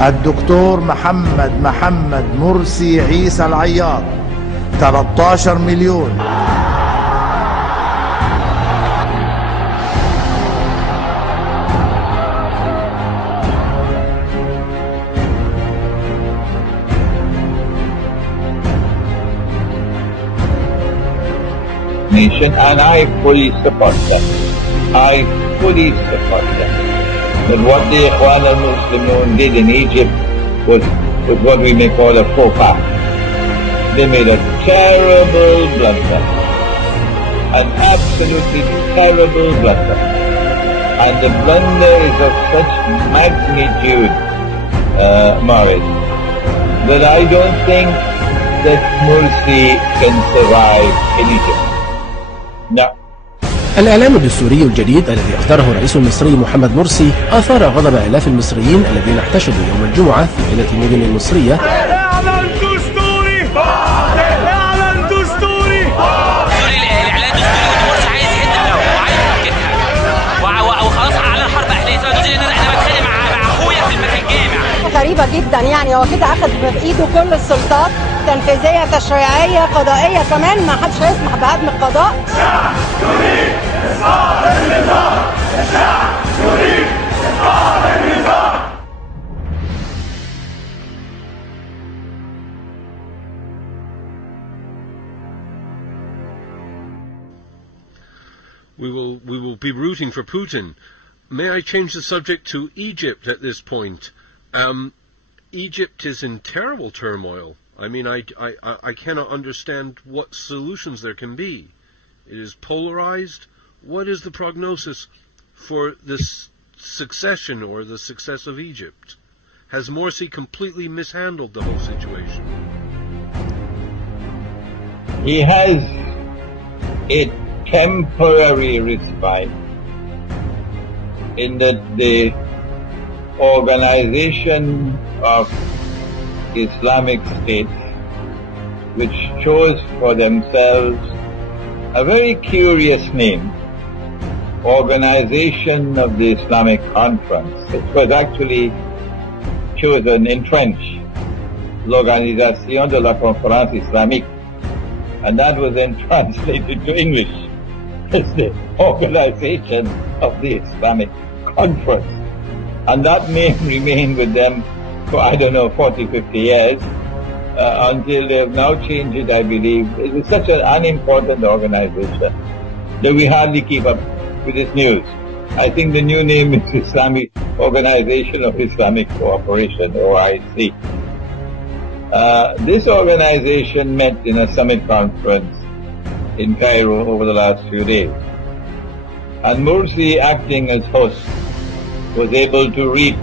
الدكتور محمد مرسي عيسى العياط 13 مليون. And I fully support them. I fully support them. But what the Ikhwan al-Muslimun did in Egypt was what we may call a faux pas. They made a terrible blunder. An absolutely terrible blunder. And the blunder is of such magnitude, Morris, that I don't think that Morsi can survive in Egypt. No. الإعلام الدستوري الجديد الذي اختاره الرئيس المصري محمد مرسي أثار غضب آلاف المصريين الذين احتشدوا يوم الجمعة في عدة مدن مصرية. إعلان دستوري! إعلان دستوري! الإعلان الدستوري مرسي عايز يهد الدولة وعايز يفككها وخلاص أعلن حرب أهلية. أنا بتخانق مع أخويا في الجامع. غريبة جدا، يعني هو كده أخذ بإيده كل السلطات، تنفيذية، تشريعية، قضائية كمان، ما حدش هيسمح بهدم القضاء. الشعب يريد إسقاط النظام. الشعب يريد إسقاط النظام. We will be rooting for Putin. May I change the subject to Egypt at this point? Egypt is in terrible turmoil. I mean, I cannot understand what solutions there can be. It is polarized. What is the prognosis for this succession or the success of Egypt? Has Morsi completely mishandled the whole situation? He has a temporary respite in that the organization of Islamic State, which chose for themselves a very curious name, Organization of the Islamic Conference. It was actually chosen in French, L'Organisation de la Conférence Islamique, and that was then translated to English as the Organization of the Islamic Conference. And that name remained with them for, I don't know, 40, 50 years, until they have now changed it, I believe. It is such an unimportant organization that we hardly keep up with this news. I think the new name is Islamic Organization of Islamic Cooperation, OIC. This organization met in a summit conference in Cairo over the last few days. And Morsi, acting as host, was able to reap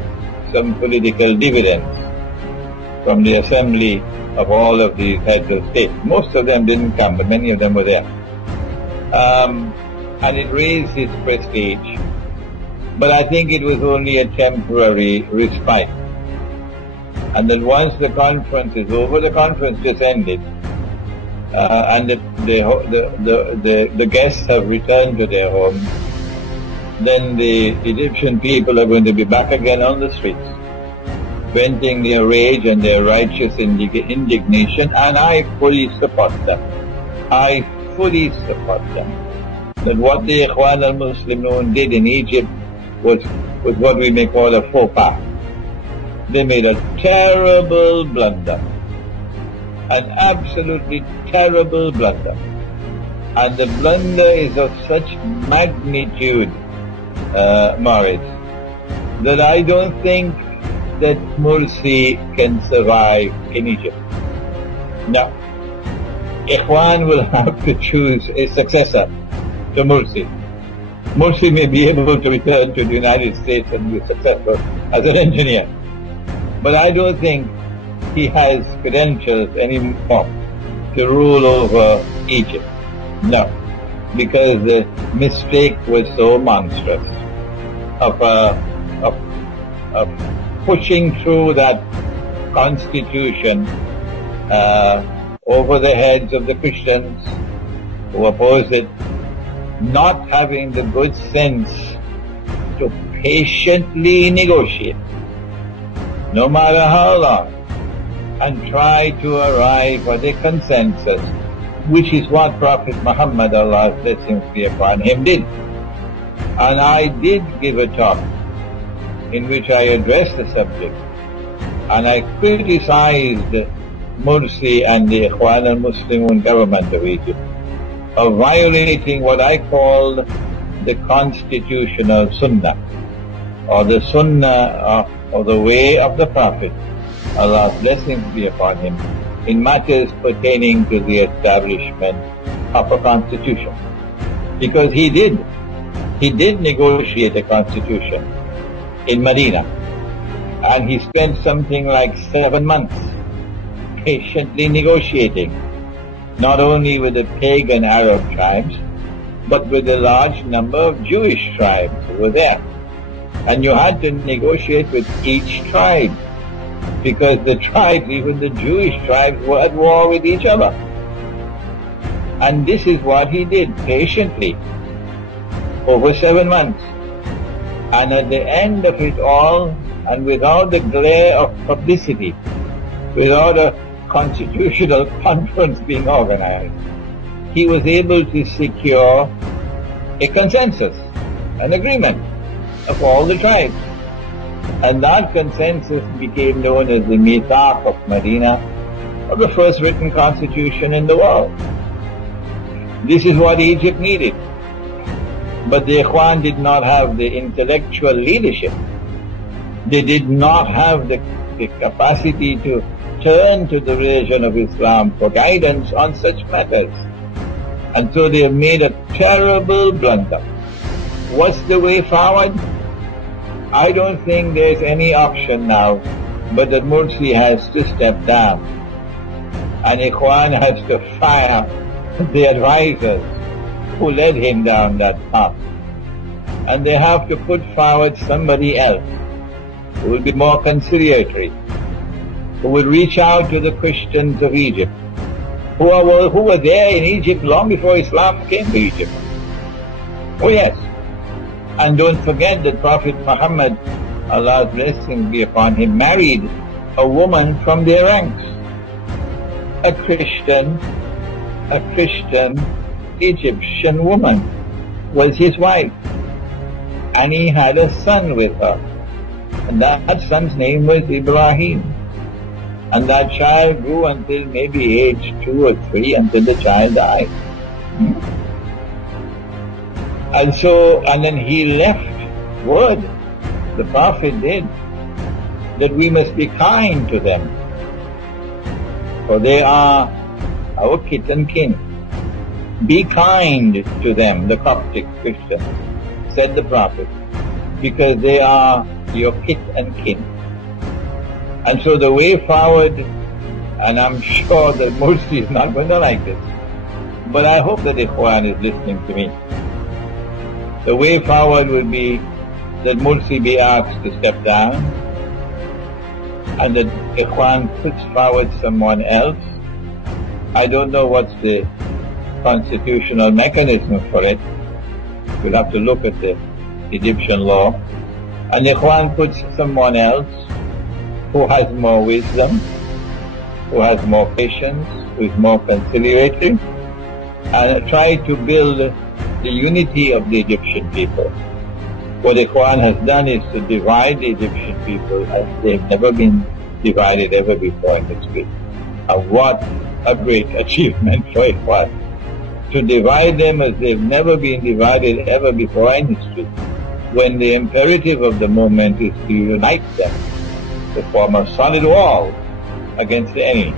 some political dividends from the assembly of all of these heads of state. Most of them didn't come, but many of them were there. And it raised his prestige. But I think it was only a temporary respite. And then once the conference is over, the conference just ended, and the guests have returned to their homes, then the Egyptian people are going to be back again on the streets, venting their rage and their righteous indignation, and I fully support them. I fully support them. That what the Ikhwan al-Muslimun did in Egypt was what we may call a faux pas. They made a terrible blunder. An absolutely terrible blunder. And the blunder is of such magnitude, Morris, that I don't think that Morsi can survive in Egypt. No. Ikhwan will have to choose a successor to Morsi. Morsi may be able to return to the United States and be successful as an engineer. But I don't think he has credentials anymore to rule over Egypt. No. Because the mistake was so monstrous of pushing through that constitution over the heads of the Christians who opposed it, not having the good sense to patiently negotiate no matter how long, and try to arrive at a consensus, which is what Prophet Muhammad, Allah's blessings be upon him, did. And I did give a talk in which I addressed the subject, and I criticized Morsi and the Ikhwan al-Muslimun government of Egypt of violating what I called the constitutional sunnah, or the sunnah or the way of the Prophet, Allah's blessings be upon him, in matters pertaining to the establishment of a constitution. Because he did negotiate a constitution in Medina, and he spent something like 7 months patiently negotiating, not only with the pagan Arab tribes, but with a large number of Jewish tribes who were there. And you had to negotiate with each tribe, because the tribes, even the Jewish tribes, were at war with each other. And this is what he did, patiently, over 7 months. And at the end of it all, and without the glare of publicity, without a constitutional conference being organized, he was able to secure a consensus, an agreement of all the tribes. And that consensus became known as the Mithaq of Medina, or the first written constitution in the world. This is what Egypt needed. But the Ikhwan did not have the intellectual leadership. They did not have the capacity to turn to the religion of Islam for guidance on such matters. And so they have made a terrible blunder. What's the way forward? I don't think there's any option now, but that Morsi has to step down. And Ikhwan has to fire the advisors who led him down that path. And they have to put forward somebody else who will be more conciliatory, who will reach out to the Christians of Egypt, who were there in Egypt long before Islam came to Egypt. Oh yes. And don't forget that Prophet Muhammad, Allah's blessings be upon him, married a woman from their ranks. A Christian Egyptian woman was his wife. And he had a son with her. And that son's name was Ibrahim. And that child grew until maybe age 2 or 3, until the child died. And then he left word, the Prophet did, that we must be kind to them, for they are our kith and kin. Be kind to them, the Coptic Christians, said the Prophet, because they are your kith and kin. And so the way forward, and I'm sure that Morsi is not going to like this, but I hope that Ikhwan is listening to me. The way forward will be that Morsi be asked to step down, and that Ikhwan puts forward someone else. I don't know what's the constitutional mechanism for it. We'll have to look at the Egyptian law. And Ikhwan puts someone else who has more wisdom, who has more patience, who is more conciliatory, and try to build the unity of the Egyptian people. What Ikhwan has done is to divide the Egyptian people as they've never been divided ever before in history. And what a great achievement for Ikhwan, to divide them as they've never been divided ever before in history, when the imperative of the moment is to unite them, to form a solid wall against the enemy.